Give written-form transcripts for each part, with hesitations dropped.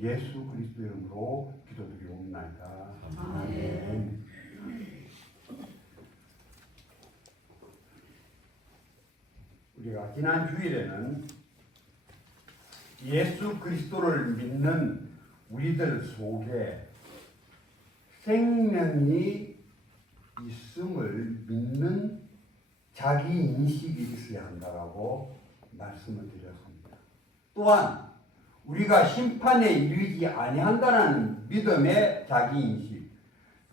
예수 그리스도 이름으로 기도드리옵나이다. 아멘. 우리가 지난 주일에는 예수 그리스도를 믿는 우리들 속에 생명이 있음을 믿는 자기 인식이 있어야 한다라고 말씀을 드렸습니다. 또한 우리가 심판에 이르지 아니한다는 믿음의 자기 인식,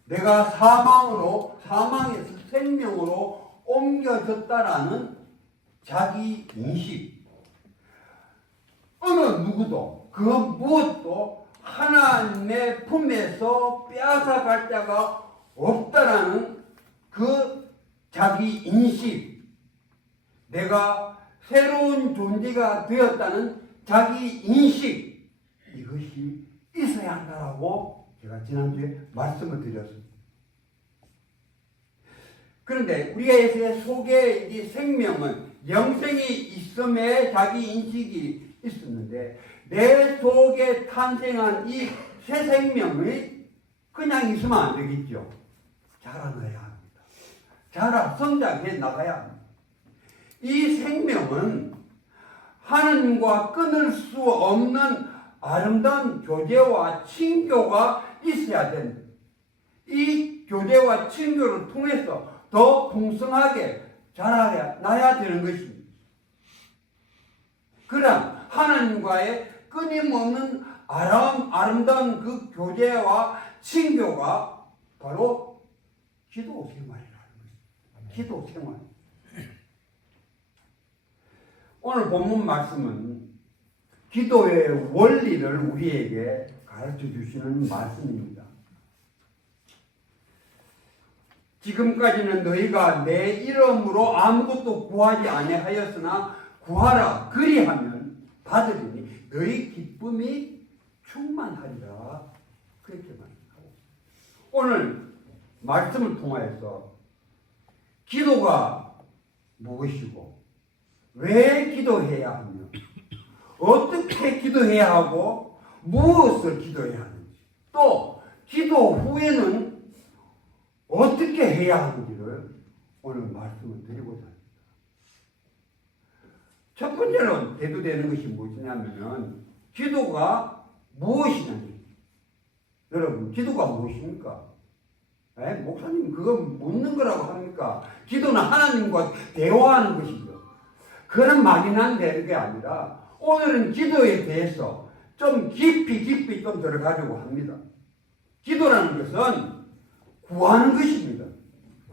내가 사망에서 생명으로 옮겨졌다라는 자기 인식, 어느 누구도 그 무엇도 하나님의 품에서 빼앗아갈 자가 없다라는 그 자기 인식, 내가 새로운 존재가 되었다는 자기 인식, 이것이 있어야 한다라고 제가 지난주에 말씀을 드렸습니다. 그런데 우리의 속에 이 생명은 영생이 있음에 자기 인식이 있었는데, 내 속에 탄생한 이 새 생명이 그냥 있으면 안 되겠죠. 자라나야 합니다. 자라 성장해 나가야 합니다. 이 생명은 하나님과 끊을 수 없는 아름다운 교제와 친교가 있어야 됩니다. 이 교제와 친교를 통해서 더 풍성하게 자라나야 되는 것입니다. 그럼 하나님과의 끊임없는 아름다운 그 교제와 친교가 바로 기도 생활이라는 것입니다. 기도 생활. 오늘 본문 말씀은 기도의 원리를 우리에게 가르쳐 주시는 말씀입니다. 지금까지는 너희가 내 이름으로 아무것도 구하지 아니하였으나 구하라 그리하면 받으리니 너희 기쁨이 충만하리라. 그렇게 말하고, 오늘 말씀을 통하여서 기도가 무엇이고 왜 기도해야 하며 어떻게 기도해야 하고 무엇을 기도해야 하는지, 또 기도 후에는 어떻게 해야 하는지를 오늘 말씀을 드리고자 합니다. 첫 번째로 대두되는 것이 무엇이냐면 기도가 무엇이냐니. 여러분, 기도가 무엇입니까? 목사님 그거 묻는 거라고 합니까? 기도는 하나님과 대화하는 것이죠. 그런 말이나 되는 게 아니라 오늘은 기도에 대해서 좀 깊이 좀 들어가려고 합니다. 기도라는 것은 구하는 것입니다.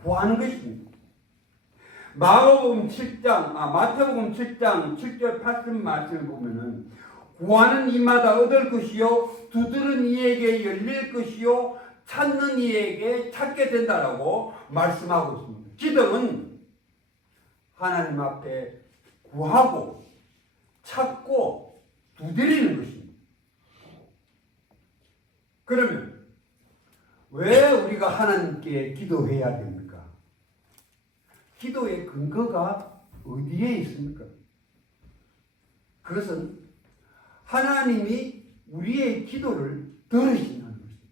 구하는 것입니다. 마태복음 7장 7절 8절 말씀을 보면은 구하는 이마다 얻을 것이요 두드는 이에게 열릴 것이요 찾는 이에게 찾게 된다라고 말씀하고 있습니다. 기도는 하나님 앞에 구하고 찾고 두드리는 것입니다. 그러면 왜 우리가 하나님께 기도해야 됩니까? 기도의 근거가 어디에 있습니까? 그것은 하나님이 우리의 기도를 들으시는 것입니다.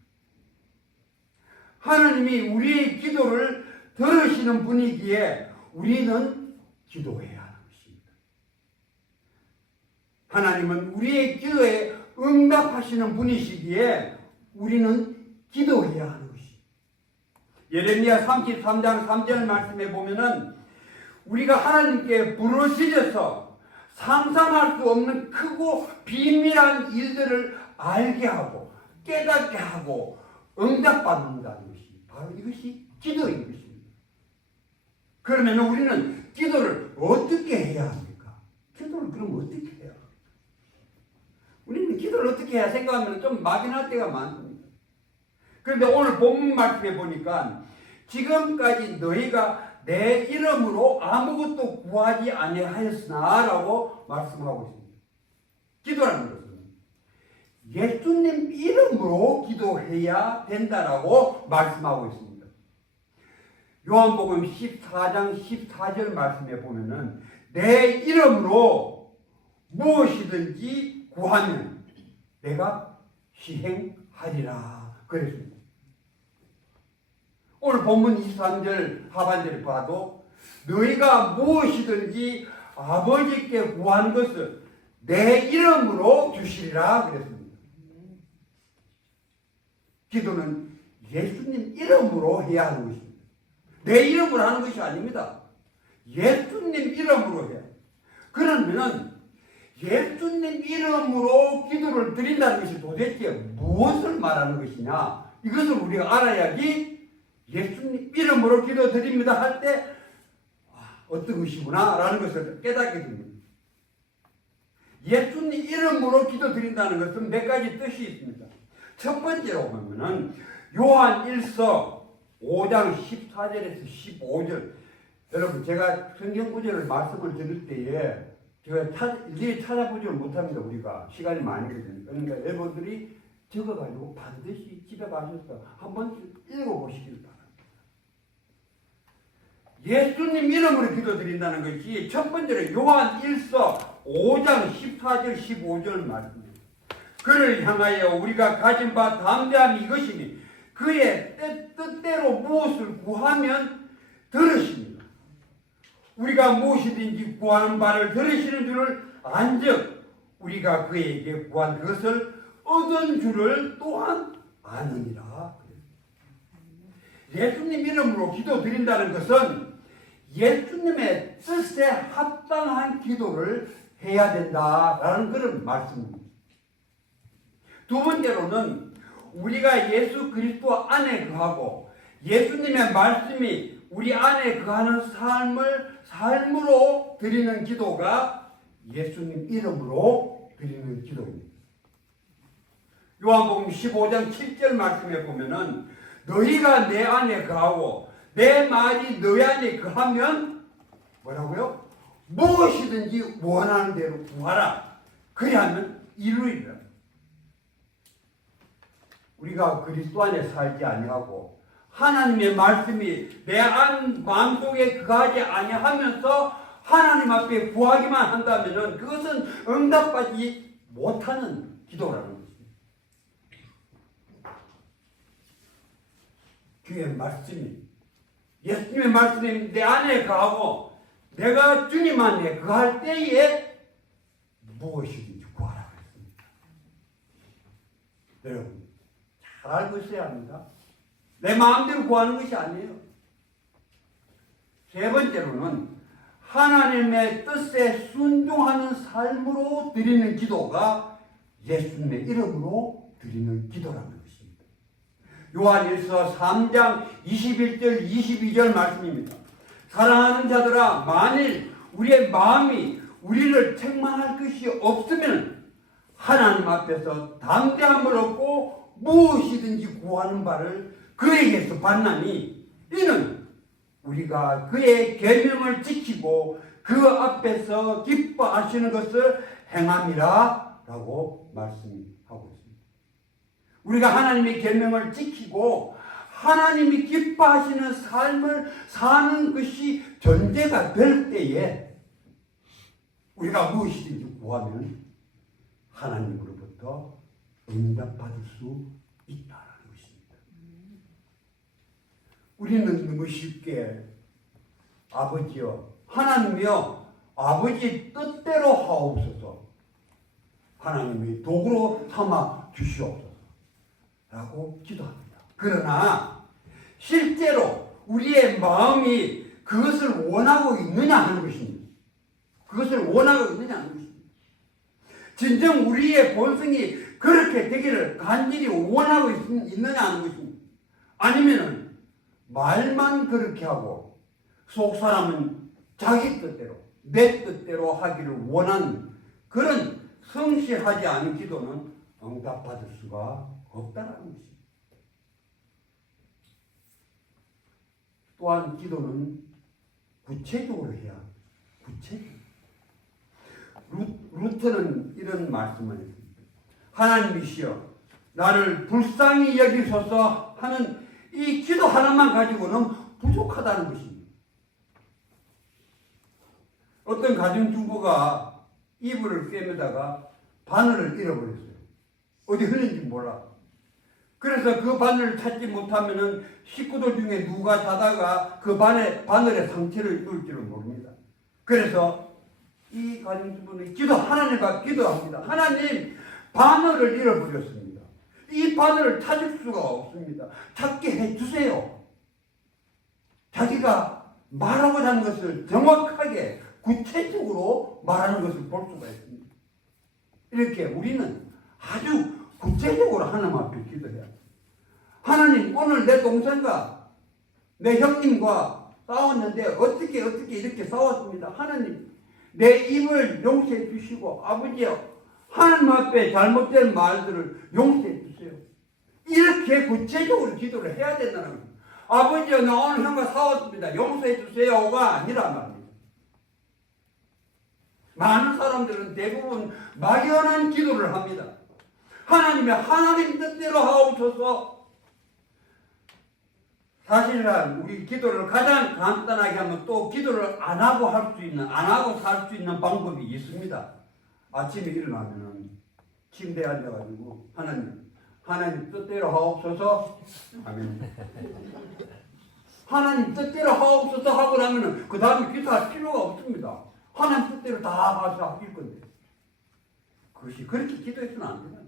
하나님이 우리의 기도를 들으시는 분이기에 우리는 기도해야 하는 것입니다. 하나님은 우리의 기도에 응답하시는 분이시기에 우리는 기도해야 하는 것입니다. 예레미야 33장 3절 말씀에 보면은 우리가 하나님께 부르짖어서 상상할 수 없는 크고 비밀한 일들을 알게 하고 깨닫게 하고 응답받는다는 것이 바로 이것이 기도인 것입니다. 그러면 우리는 기도를 어떻게 해야 합니까? 기도를 그럼 어떻게 해야 합니까? 우리는 기도를 어떻게 해야 생각하면 좀 막연할 때가 많습니다. 그런데 오늘 본문 말씀에 보니까 지금까지 너희가 내 이름으로 아무것도 구하지 아니하였으나 라고 말씀하고 있습니다. 기도라는 것은 예수님 이름으로 기도해야 된다라고 말씀하고 있습니다. 요한복음 14장 14절 말씀에 보면은 내 이름으로 무엇이든지 구하면 내가 시행하리라 그랬습니다. 오늘 본문 23절 하반절에 봐도 너희가 무엇이든지 아버지께 구하는 것을 내 이름으로 주시리라 그랬습니다. 기도는 예수님 이름으로 해야 하는 것입니다. 내 이름으로 하는 것이 아닙니다. 예수님 이름으로 해야. 그러면은 예수님 이름으로 기도를 드린다는 것이 도대체 무엇을 말하는 것이냐? 이것을 우리가 알아야지 예수님 이름으로 기도 드립니다 할 때 어떤 것이구나 라는 것을 깨닫게 됩니다. 예수님 이름으로 기도 드린다는 것은 몇 가지 뜻이 있습니다. 첫 번째로 보면은 요한 1서 5장 14절에서 15절. 여러분 제가 성경 구절을 말씀을 드릴 때에 제가 일일이 찾아보지를 못합니다. 우리가 시간이 많이 걸리니까. 그러니까 여러분들이 적어가지고 반드시 집에 가셔서 한 번씩 읽어보시길 바랍니다. 예수님 이름으로 기도드린다는 것이 첫 번째로 요한 1서 5장 14절 15절 말씀입니다. 그를 향하여 우리가 가진 바 담대함이 이것이니 그의 뜻대로 무엇을 구하면 들으십니다. 우리가 무엇이든지 구하는 바를 들으시는 줄을 안즉 우리가 그에게 구한 그것을 얻은 줄을 또한 아느니라. 예수님 이름으로 기도드린다는 것은 예수님의 뜻에 합당한 기도를 해야 된다라는 그런 말씀입니다. 두 번째로는 우리가 예수 그리스도 안에 거하고 예수님의 말씀이 우리 안에 거하는 삶으로 드리는 기도가 예수님 이름으로 드리는 기도입니다. 요한복음 15장 7절 말씀에 보면은 너희가 내 안에 거하고 내 말이 너희 안에 거하면 뭐라고요? 무엇이든지 원하는 대로 구하라. 그리하면 이루리라. 우리가 그리스도 안에 살지 아니하고 하나님의 말씀이 내 마음속에 거하지 아니하면서 하나님 앞에 구하기만 한다면 그것은 응답받지 못하는 기도라는 것입니다. 주의 말씀이 예수님의 말씀이 내 안에 거하고 내가 주님 안에 거할 때에 무엇이든지 구하라 그랬습니다. 여러분 잘 알고 있어야 합니다. 내 마음대로 구하는 것이 아니에요. 세 번째로는 하나님의 뜻에 순종하는 삶으로 드리는 기도가 예수님의 이름으로 드리는 기도라는 것입니다. 요한 1서 3장 21절 22절 말씀입니다. 사랑하는 자들아 만일 우리의 마음이 우리를 책망할 것이 없으면 하나님 앞에서 담대함을 얻고 무엇이든지 구하는 바를 그에게서 받나니 이는 우리가 그의 계명을 지키고 그 앞에서 기뻐하시는 것을 행함이라 라고 말씀하고 있습니다. 우리가 하나님의 계명을 지키고 하나님이 기뻐하시는 삶을 사는 것이 전제가 될 때에 우리가 무엇이든지 구하면 하나님으로부터 응답받을 수 있다라는 것입니다. 우리는 너무 쉽게 아버지여 하나님이여 아버지 뜻대로 하옵소서 하나님이 도구로 삼아 주시옵소서 라고 기도합니다. 그러나 실제로 우리의 마음이 그것을 원하고 있느냐 하는 것입니다. 그것을 원하고 있느냐 하는 것입니다. 진정 우리의 본성이 그렇게 되기를 간절히 원하고 있느냐 하는 것입니다. 아니면은 말만 그렇게 하고 속 사람은 자기 뜻대로 내 뜻대로 하기를 원하는 그런 성실하지 않은 기도는 응답받을 수가 없다는 것입니다. 또한 기도는 구체적으로 해야 합니다. 구체적으로. 루터는 이런 말씀을 했습니다. 하나님이시여 나를 불쌍히 여기소서 하는 이 기도 하나만 가지고는 부족하다는 것입니다. 어떤 가정주부가 이불을 꿰매다가 바늘을 잃어버렸어요. 어디 흘린지 몰라. 그래서 그 바늘을 찾지 못하면은 식구들 중에 누가 자다가 그 바늘에 상처를 입을지를 모릅니다. 그래서 이 가정주부는 하나님 앞에 기도합니다. 하나님, 바늘을 잃어버렸습니다. 이 바늘을 찾을 수가 없습니다. 찾게 해주세요. 자기가 말하고자 하는 것을 정확하게 구체적으로 말하는 것을 볼 수가 있습니다. 이렇게 우리는 아주 구체적으로 하나님 앞에 기도해야 합니다. 하나님, 오늘 내 동생과 내 형님과 싸웠는데 어떻게 이렇게 싸웠습니다. 하나님, 내 입을 용서해 주시고 아버지요, 하나님 앞에 잘못된 말들을 용서해 주세요. 이렇게 구체적으로 기도를 해야 된다는 거예요. 아버지요, 나 오늘 형과 싸웠습니다. 용서해 주세요가 아니란 말입니다. 많은 사람들은 대부분 막연한 기도를 합니다. 하나님 뜻대로 하옵소서. 사실은 우리 기도를 가장 간단하게 하면 또 기도를 안 하고 살 수 있는 방법이 있습니다. 아침에 일어나면은 침대에 앉아가지고 하나님 뜻대로 하옵소서. 아멘. 하나님 뜻대로 하옵소서 하고 나면은 그 다음에 기도할 필요가 없습니다. 하나님 뜻대로 다 가서 하실 건데. 그것이 그렇게 기도해서는 안 됩니다.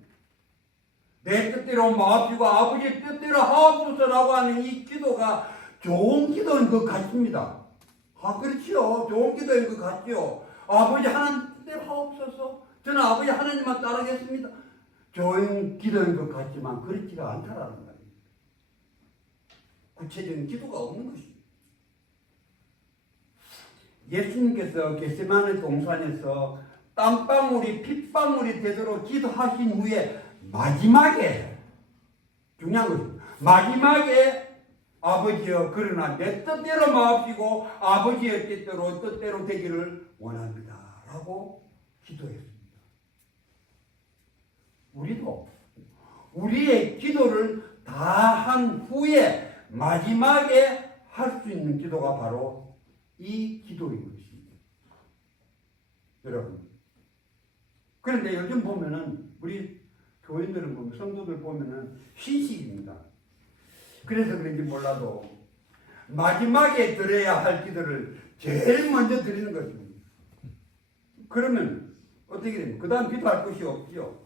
내 뜻대로 마옵시고 아버지 뜻대로 하옵소서라고 하는 이 기도가 좋은 기도인 것 같습니다. 그렇지요. 좋은 기도인 것 같지요. 아버지 하나님 뜻대로 하옵소서. 저는 아버지 하나님만 따르겠습니다. 좋은 기도인 것 같지만 그렇지가 않다라는 말입니다. 구체적인 기도가 없는 것입니다. 예수님께서 겟세마네 동산에서 땀방울이 핏방울이 되도록 기도하신 후에 마지막에 중요한 것입니다. 마지막에 아버지여, 그러나 내 뜻대로 마옵시고 아버지의 뜻대로 되기를 원합니다 라고 기도했습니다. 우리도 우리의 기도를 다 한 후에 마지막에 할 수 있는 기도가 바로 이 기도인 것입니다. 여러분, 그런데 요즘 보면은 우리 교인들을 보면, 성도들 보면은 신식입니다. 그래서 그런지 몰라도 마지막에 드려야 할 기도를 제일 먼저 드리는 것입니다. 그러면 어떻게 됩니까? 그 다음 기도할 것이 없지요.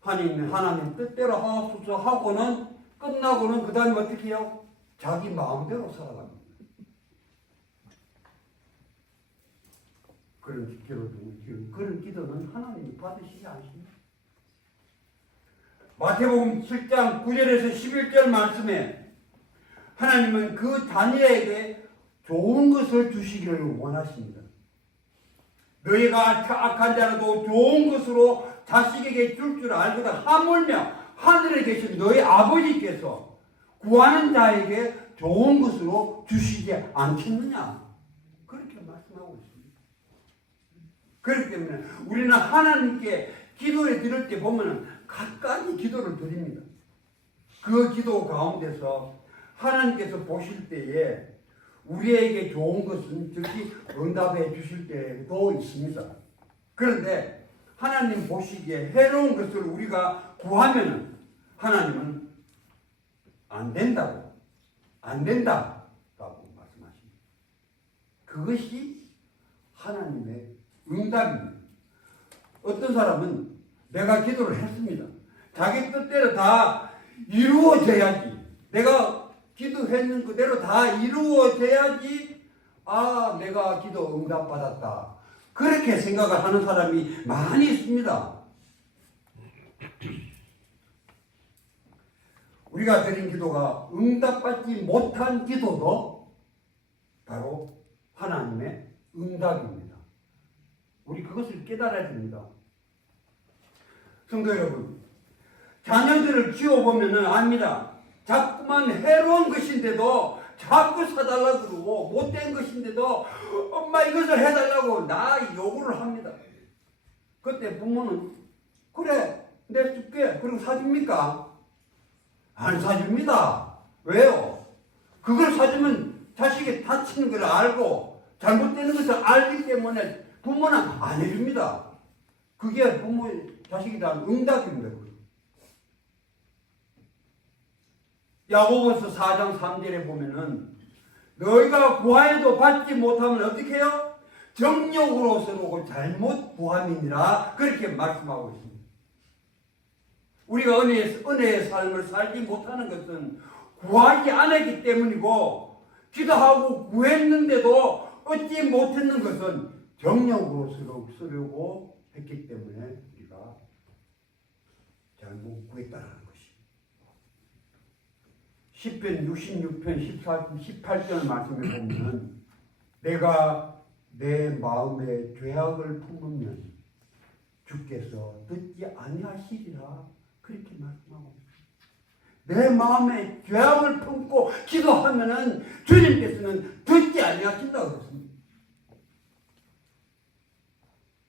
하나님 뜻대로 하옵소서 하고는 끝나고는 그 다음에 어떻게 해요? 자기 마음대로 살아갑니다. 그런 기도는 하나님이 받으시지 않습니다. 마태복음 7장 9절에서 11절 말씀에 하나님은 그 자녀에게 좋은 것을 주시기를 원하십니다. 너희가 악한 자라도 좋은 것으로 자식에게 줄 줄 알거든 하물며 하늘에 계신 너희 아버지께서 구하는 자에게 좋은 것으로 주시지 않겠느냐. 그렇게 말씀하고 있습니다. 그렇기 때문에 우리는 하나님께 기도를 드릴 때 보면은 각가지 기도를 드립니다. 그 기도 가운데서 하나님께서 보실 때에 우리에게 좋은 것은 즉시 응답해 주실 때도 있습니다. 그런데 하나님 보시기에 해로운 것을 우리가 구하면은 하나님은 안 된다고 말씀하십니다. 그것이 하나님의 응답입니다. 어떤 사람은 내가 기도를 했습니다. 자기 뜻대로 다 이루어져야지. 내가 기도했는 그대로 다 이루어져야지. 내가 기도 응답받았다. 그렇게 생각을 하는 사람이 많이 있습니다. 우리가 드린 기도가 응답받지 못한 기도도 바로 하나님의 응답입니다. 우리 그것을 깨달아야 됩니다. 성도 여러분, 자녀들을 키워보면은 압니다. 자꾸만 해로운 것인데도 자꾸 사달라고 그러고 못된 것인데도 엄마 이것을 해달라고 나 요구를 합니다. 그때 부모는 그래 내 줄게 그리고 사줍니까? 안 사줍니다. 왜요? 그걸 사주면 자식이 다치는 걸 알고 잘못되는 것을 알기 때문에 부모는 안 해줍니다. 그게 부모의 자식에 대한 응답입니다. 야고보서 4장 3절에 보면은 너희가 구하여도 받지 못하면 어떻게 해요? 정욕으로 서로 잘못 구함이니라 그렇게 말씀하고 있습니다. 우리가 은혜의 삶을 살지 못하는 것은 구하지 않았기 때문이고 기도하고 구했는데도 얻지 못했는 것은 정욕으로 쓰려고 했기 때문에 우리가 잘못 구했다는 것입니다. 10편 66편 18절 말씀에 보면 내가 내 마음에 죄악을 품으면 주께서 듣지 아니하시리라 그렇게 말씀하고 있습니다. 내 마음에 죄악을 품고 기도하면은 주님께서는 듣지 아니하신다고 그랬습니다.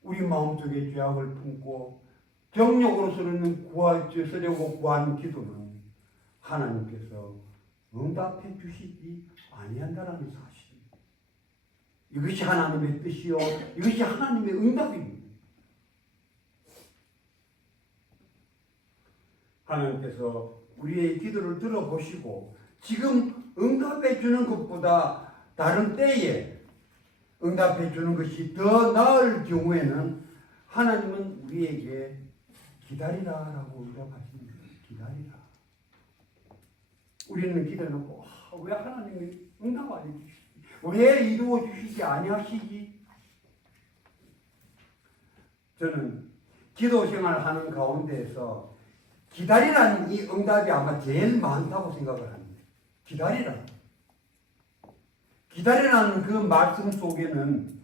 우리 마음속에 죄악을 품고 정욕으로 쓰려고 구하는 기도는 하나님께서 응답해 주시지 아니한다라는 사실입니다. 이것이 하나님의 뜻이요, 이것이 하나님의 응답입니다. 하나님께서 우리의 기도를 들어보시고 지금 응답해 주는 것보다 다른 때에 응답해 주는 것이 더 나을 경우에는 하나님은 우리에게 기다리라라고 응답하십니다. 기다리라. 우리는 기도해놓고 왜 하나님이 응답 안 해주시지? 왜 이루어 주시지 아니하시지? 저는 기도 생활하는 가운데에서 기다리라는 이 응답이 아마 제일 많다고 생각을 합니다. 기다리라. 기다리라는 그 말씀 속에는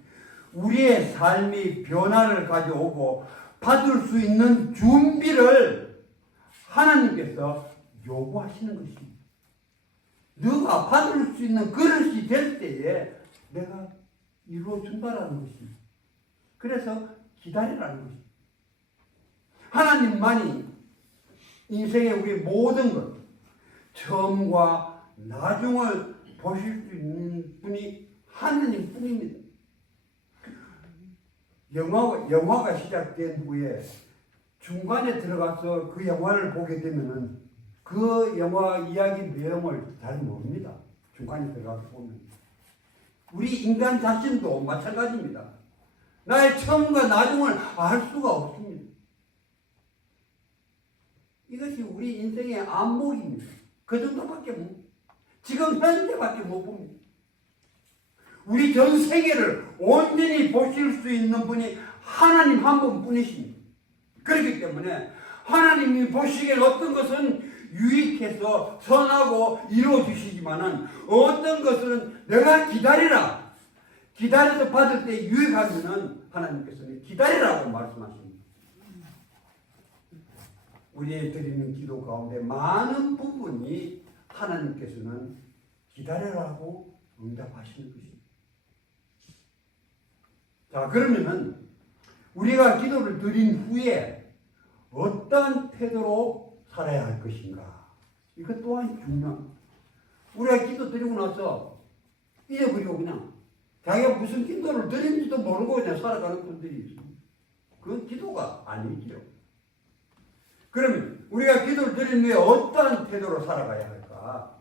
우리의 삶이 변화를 가져오고 받을 수 있는 준비를 하나님께서 요구하시는 것입니다. 너가 받을 수 있는 그릇이 될 때에 내가 이루어준다라는 것입니다. 그래서 기다리라는 것입니다. 하나님만이 인생의 우리 모든 것, 처음과 나중을 보실 수 있는 분이 하나님 뿐입니다. 영화가 시작된 후에 중간에 들어가서 그 영화를 보게 되면은 그 영화 이야기 내용을 잘 모릅니다. 중간에 들어가서 보면. 우리 인간 자신도 마찬가지입니다. 나의 처음과 나중을 알 수가 없습니다. 이것이 우리 인생의 안목입니다. 그 정도밖에 지금 현재밖에 못 봅니다. 우리 전 세계를 온전히 보실 수 있는 분이 하나님 한 분뿐이십니다. 그렇기 때문에 하나님이 보시기에 어떤 것은 유익해서 선하고 이루어 주시지만은 어떤 것은 내가 기다리라. 기다려서 받을 때 유익하면은 하나님께서는 기다리라고 말씀하십니다. 우리의 드리는 기도 가운데 많은 부분이 하나님께서는 기다려라고 응답하시는 것입니다. 자, 그러면은 우리가 기도를 드린 후에 어떤 태도로 살아야 할 것인가? 이것 또한 중요합니다. 우리가 기도 드리고 나서 잊어버리고 그냥 자기가 무슨 기도를 드린지도 모르고 그냥 살아가는 분들이 있습니다. 그건 기도가 아니죠. 그러면 우리가 기도를 드린 후에 어떠한 태도로 살아가야 할까?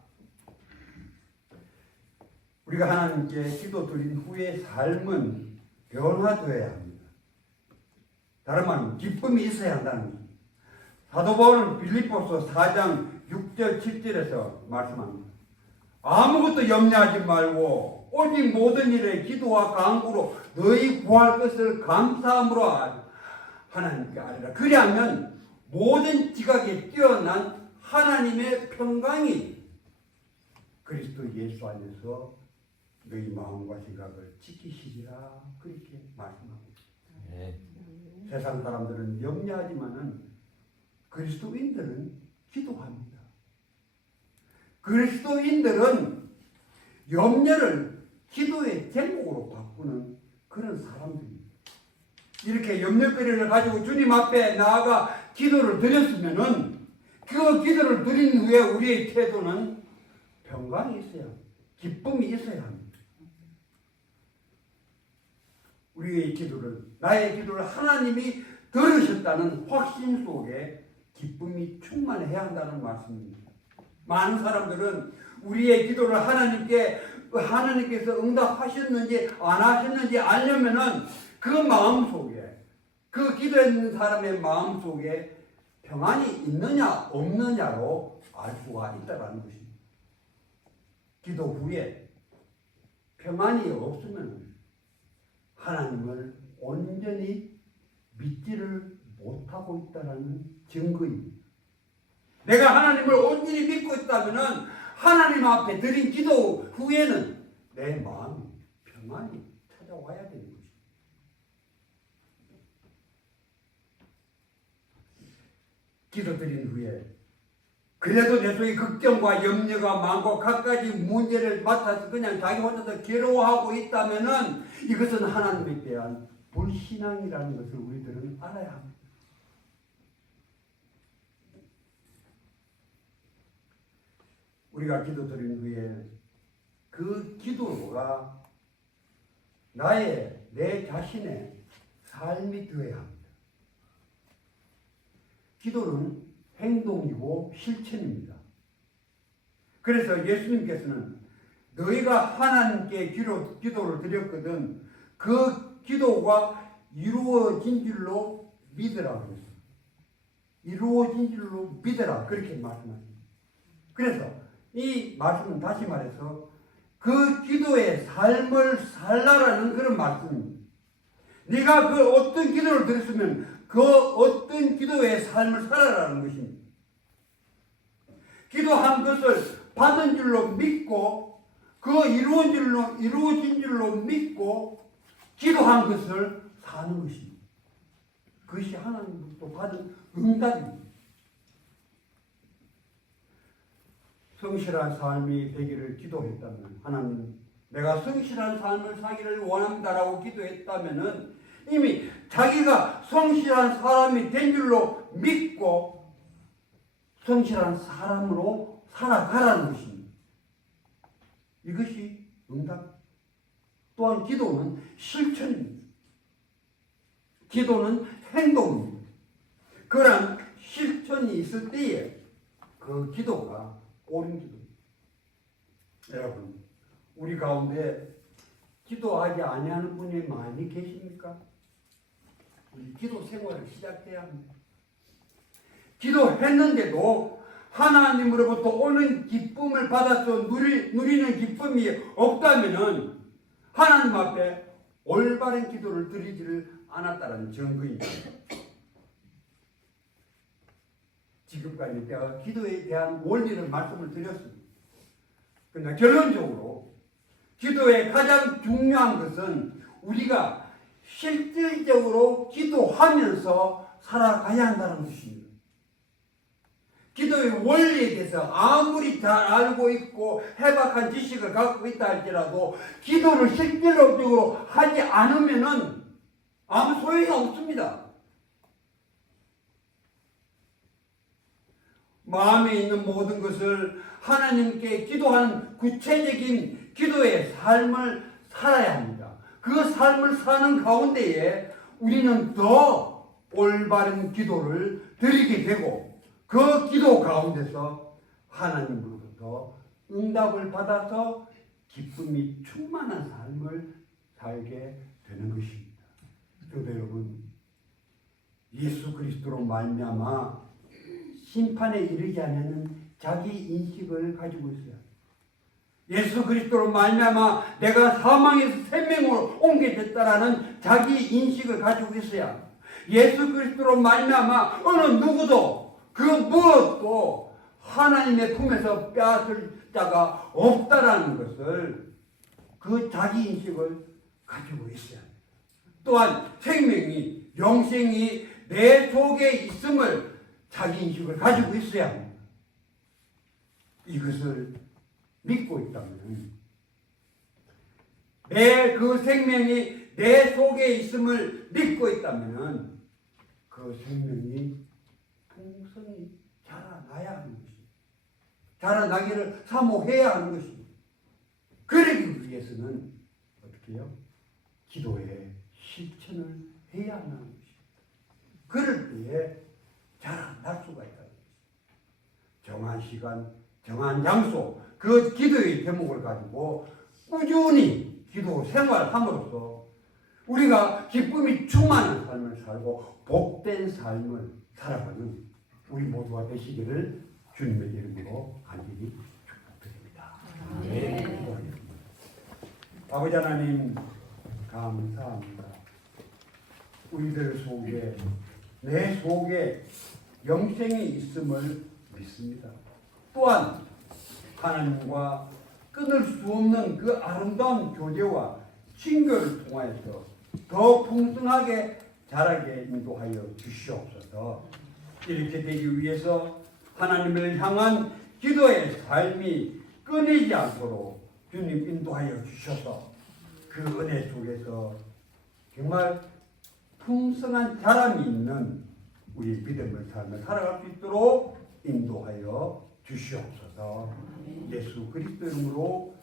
우리가 하나님께 기도 드린 후에 삶은 변화되어야 합니다. 다른 말은 기쁨이 있어야 한다는 것입니다. 사도 바울은 빌립보서 4장 6절 7절에서 말씀합니다. 아무것도 염려하지 말고 오직 모든 일에 기도와 간구로 너희 구할 것을 감사함으로 하나님께 아뢰라. 그리하면 모든 지각에 뛰어난 하나님의 평강이 그리스도 예수 안에서 너희 마음과 생각을 지키시리라. 그렇게 말씀하고 있습니다. 네. 세상 사람들은 염려하지만은 그리스도인들은 기도합니다. 그리스도인들은 염려를 기도의 제목으로 바꾸는 그런 사람들입니다. 이렇게 염려거리를 가지고 주님 앞에 나아가 기도를 드렸으면은 그 기도를 드린 후에 우리의 태도는 평강이 있어야 합니다. 기쁨이 있어야 합니다. 우리의 기도를, 나의 기도를 하나님이 들으셨다는 확신 속에 기쁨이 충만해야 한다는 말씀입니다. 많은 사람들은 우리의 기도를 하나님께서 응답하셨는지 안 하셨는지 알려면은 그 마음 속에, 그 기도했는 사람의 마음 속에 평안이 있느냐 없느냐로 알 수가 있다는 것입니다. 기도 후에 평안이 없으면 하나님을 온전히 믿지를 못하고 있다는 증거입니다. 내가 하나님을 온전히 믿고 있다면 하나님 앞에 드린 기도 후에는 내 마음이 평안이 찾아와야 되는 것입니다. 기도 드린 후에 그래도 내 속에 걱정과 염려가 많고 갖가지 문제를 맡아서 그냥 자기 혼자서 괴로워하고 있다면 이것은 하나님에 대한 불신앙이라는 것을 우리들은 알아야 합니다. 우리가 기도 드린 후에 그 기도가 내 자신의 삶이 되어야 합니다. 기도는 행동이고 실천입니다. 그래서 예수님께서는 너희가 하나님께 기도를 드렸거든 그 기도가 이루어진 줄로 믿으라 그랬어요. 이루어진 줄로 믿으라 그렇게 말씀하십니다. 그래서 이 말씀은 다시 말해서 그 기도의 삶을 살라라는 그런 말씀입니다. 네가 그 어떤 기도를 드렸으면 그 어떤 기도의 삶을 살아라는 것입니다. 기도한 것을 받은 줄로 믿고 그 이루어진 줄로 믿고 기도한 것을 사는 것입니다. 그것이 하나님으로부터 받은 응답입니다. 성실한 삶이 되기를 기도했다면 하나님 내가 성실한 삶을 살기를 원한다라고 기도했다면 이미 자기가 성실한 사람이 된 줄로 믿고 성실한 사람으로 살아가라는 것입니다. 이것이 응답. 또한 기도는 실천입니다. 기도는 행동입니다. 그런 실천이 있을 때에 그 기도가 옳은 기도입니다. 여러분, 우리 가운데 기도하지 아니하는 분이 많이 계십니까? 우리 기도 생활을 시작해야 합니다. 기도했는데도 하나님으로부터 오는 기쁨을 받아서 누리는 기쁨이 없다면 하나님 앞에 올바른 기도를 드리지를 않았다는 증거입니다. 지금까지 제가 기도에 대한 원리를 말씀을 드렸습니다. 그러나 결론적으로 기도의 가장 중요한 것은 우리가 실질적으로 기도하면서 살아가야 한다는 것입니다. 기도의 원리에 대해서 아무리 잘 알고 있고 해박한 지식을 갖고 있다 할지라도 기도를 실질적으로 하지 않으면 아무 소용이 없습니다. 마음에 있는 모든 것을 하나님께 기도하는 구체적인 기도의 삶을 살아야 합니다. 그 삶을 사는 가운데에 우리는 더 올바른 기도를 드리게 되고 그 기도 가운데서 하나님으로부터 응답을 받아서 기쁨이 충만한 삶을 살게 되는 것입니다. 그런데 여러분, 예수 그리스도로 말미암아 심판에 이르지 않는 자기 인식을 가지고 있어요. 예수 그리스도로 말미암아 내가 사망에서 생명으로 옮게 됐다라는 자기 인식을 가지고 있어야 예수 그리스도로 말미암아 어느 누구도 그 무엇도 하나님의 품에서 빼앗을 자가 없다라는 것을 그 자기 인식을 가지고 있어야 합니다. 또한 생명이 영생이 내 속에 있음을 자기 인식을 가지고 있어야 합니다. 이것을 믿고 있다면 내 그 생명이 내 속에 있음을 믿고 있다면 그 생명이 풍성히 자라나야 하는 것입니다. 자라나기를 사모해야 하는 것입니다. 그러기 위해서는 어떻게 해요? 기도의 실천을 해야 한다는 것입니다. 그럴 때에 자라날 수가 있다. 정한 시간, 정한 장소, 그 기도의 제목을 가지고 꾸준히 기도 생활함으로써 우리가 기쁨이 충만한 삶을 살고 복된 삶을 살아가는 우리 모두가 되시기를 주님의 이름으로 간절히 축복드립니다. 아멘. 아버지 하나님 감사합니다. 우리들 속에 내 속에 영생이 있음을 믿습니다. 또한 하나님과 끊을 수 없는 그 아름다운 교제와 친교를 통하여서 더 풍성하게 자라게 인도하여 주시옵소서. 이렇게 되기 위해서 하나님을 향한 기도의 삶이 끊이지 않도록 주님 인도하여 주셔서 그 은혜 속에서 정말 풍성한 자람이 있는 우리 믿음의 삶을 살아갈 수 있도록 인도하여 주시옵소서. 예수 그리스도 이름으로